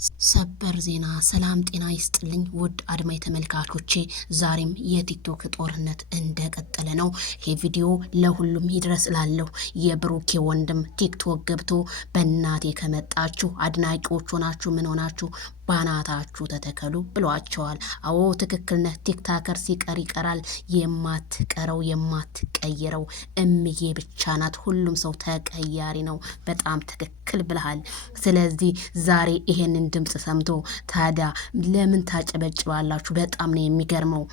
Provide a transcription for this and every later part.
ሰበር ዜና። ሰላም ጤና ይስጥልኝ ውድ አድማጭ ተመልካቾቼ፣ ዛሬም የቲክቶክ ጦርነት እንደቀጠለ ነው። ይሄ ቪዲዮ ለሁሉም ይድረስ ላለሁ የብሩኬ ወንድም ቲክቶክ ገብቶ በእናቴ ከመጣችሁ አድናቂዎች ሆናችሁ ምን ሆናችሁ ባናታችሁ ተተከሉ ብሏቸዋል። አዎ ትክክል ነህ። ቲክታከር ሲቀር ይቀራል። የማትቀረው የማትቀየረው እምዬ ብቻ ናት። ሁሉም ሰው ተቀያሪ ነው። በጣም ትክክል ብለሃል። ስለዚህ ዛሬ ይሄንን ድምጽ ሰምቶ ታዲያ ለምን ታጨበጭባላችሁ? በጣም ነው የሚገርመው።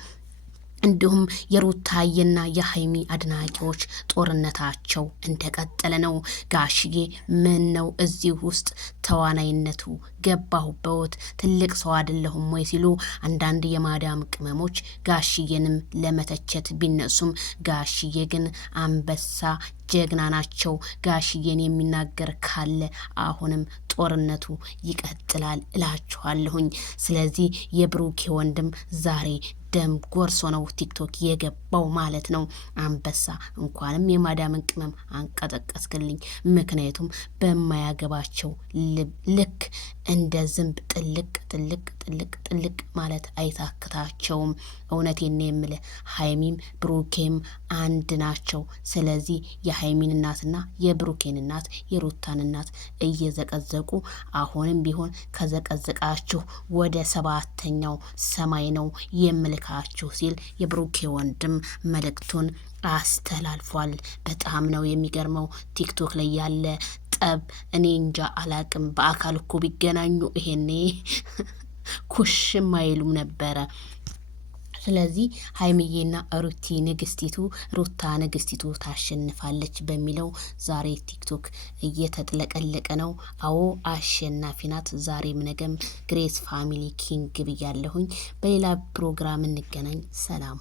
እንዲሁም የሩታዬና የሀይሚ አድናቂዎች ጦርነታቸው እንደቀጠለ ነው። ጋሽዬ ምን ነው እዚህ ውስጥ ተዋናይነቱ ገባሁበት ትልቅ ሰው አይደለሁም ወይ ሲሉ አንዳንድ የማዳም ቅመሞች ጋሽዬንም ለመተቸት ቢነሱም ጋሽዬ ግን አንበሳ ጀግና ናቸው። ጋሽዬን የሚናገር ካለ አሁንም ጦርነቱ ይቀጥላል እላችኋለሁኝ። ስለዚህ የብሩኬ ወንድም ዛሬ ደም ጎርሶ ነው ቲክቶክ የገባው ማለት ነው። አንበሳ እንኳንም የማዳምን ቅመም አንቀጠቀስክልኝ። ምክንያቱም በማያገባቸው ልክ እንደ ዝንብ ጥልቅ ጥልቅ ጥልቅ ጥልቅ ማለት አይታክታቸውም። እውነቴን ነው የምልህ። ሀይሚም ብሩኬም አንድ ናቸው። ስለዚህ የሀይሚን እናትና የብሩኬን እናት የሩታን እናት እየዘቀዘቁ አሁንም ቢሆን ከዘቀዘቃችሁ ወደ 7ኛው ሰማይ ነው የምልካችሁ ሲል የብሩኬ ወንድም መልእክቱን አስተላልፏል። በጣም ነው የሚገርመው። ቲክቶክ ላይ ያለ ጠብ እኔ እንጃ አላቅም። በአካል እኮ ቢገናኙ ይሄኔ ኩሽም አይሉም ነበረ። ስለዚህ ሀይሚዬና ሩቲ ንግስቲቱ ሩታ ንግስቲቱ ታሸንፋለች በሚለው ዛሬ ቲክቶክ እየተጥለቀለቀ ነው። አዎ አሸናፊ ናት። ዛሬም ነገም ግሬስ ፋሚሊ ኪንግ ብያለሁኝ። በሌላ ፕሮግራም እንገናኝ። ሰላም